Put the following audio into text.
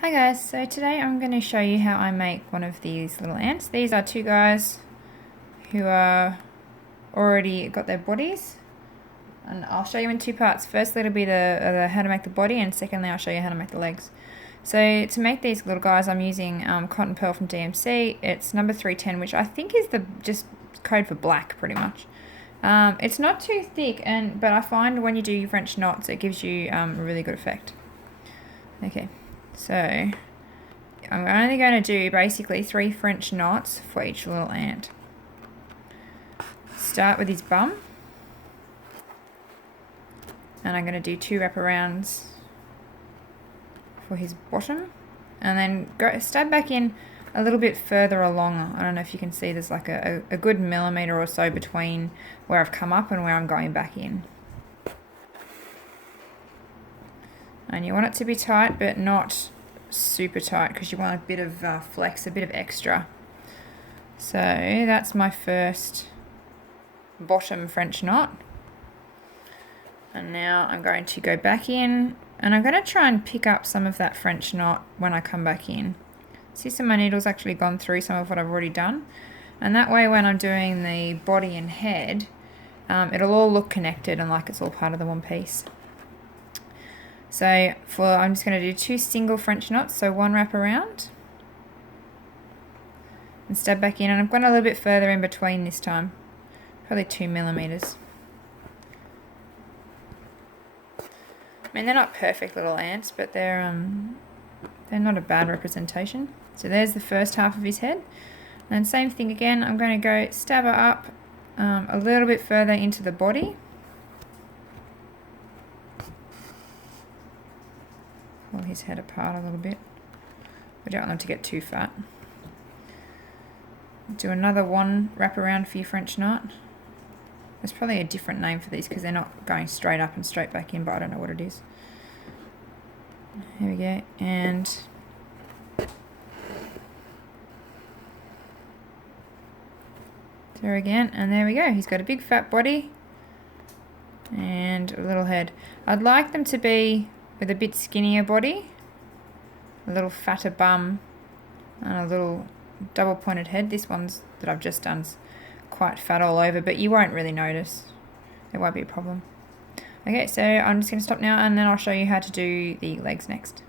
Hi guys, so today I'm going to show you how I make one of these little ants. These are two guys who are already got their bodies, and I'll show you in two parts. Firstly it'll be the how to make the body, and secondly I'll show you how to make the legs. So to make these little guys I'm using cotton pearl from DMC. It's number 310, which I think is the just code for black pretty much. It's not too thick, but I find when you do your French knots it gives you a really good effect. Okay. So I'm only going to do basically 3 French knots for each little ant. Start with his bum, and I'm going to do 2 wraparounds for his bottom, and then go stab back in a little bit further along. I don't know if you can see there's like a good millimetre or so between where I've come up and where I'm going back in. And you want it to be tight, but not super tight, because you want a bit of flex, a bit of extra. So that's my first bottom French knot. And now I'm going to go back in, and I'm going to try and pick up some of that French knot when I come back in. See, some of my needles actually gone through some of what I've already done. And that way when I'm doing the body and head, it'll all look connected and like it's all part of the one piece. So I'm just going to do 2 single French knots, so 1 wrap around and stab back in, and I've gone a little bit further in between this time, probably 2 millimeters. I mean, they're not perfect little ants, but they're not a bad representation. So there's the first half of his head, and then same thing again. I'm going to go stab her up a little bit further into the body. Pull his head apart a little bit. We don't want them to get too fat. Do another 1 wrap around for your French knot. There's probably a different name for these because they're not going straight up and straight back in, but I don't know what it is. Here we go. And there again, and there we go. He's got a big fat body and a little head. I'd like them to be with a bit skinnier body, a little fatter bum, and a little double pointed head. This one's that I've just done's quite fat all over, but you won't really notice. It won't be a problem. Okay, so I'm just going to stop now, and then I'll show you how to do the legs next.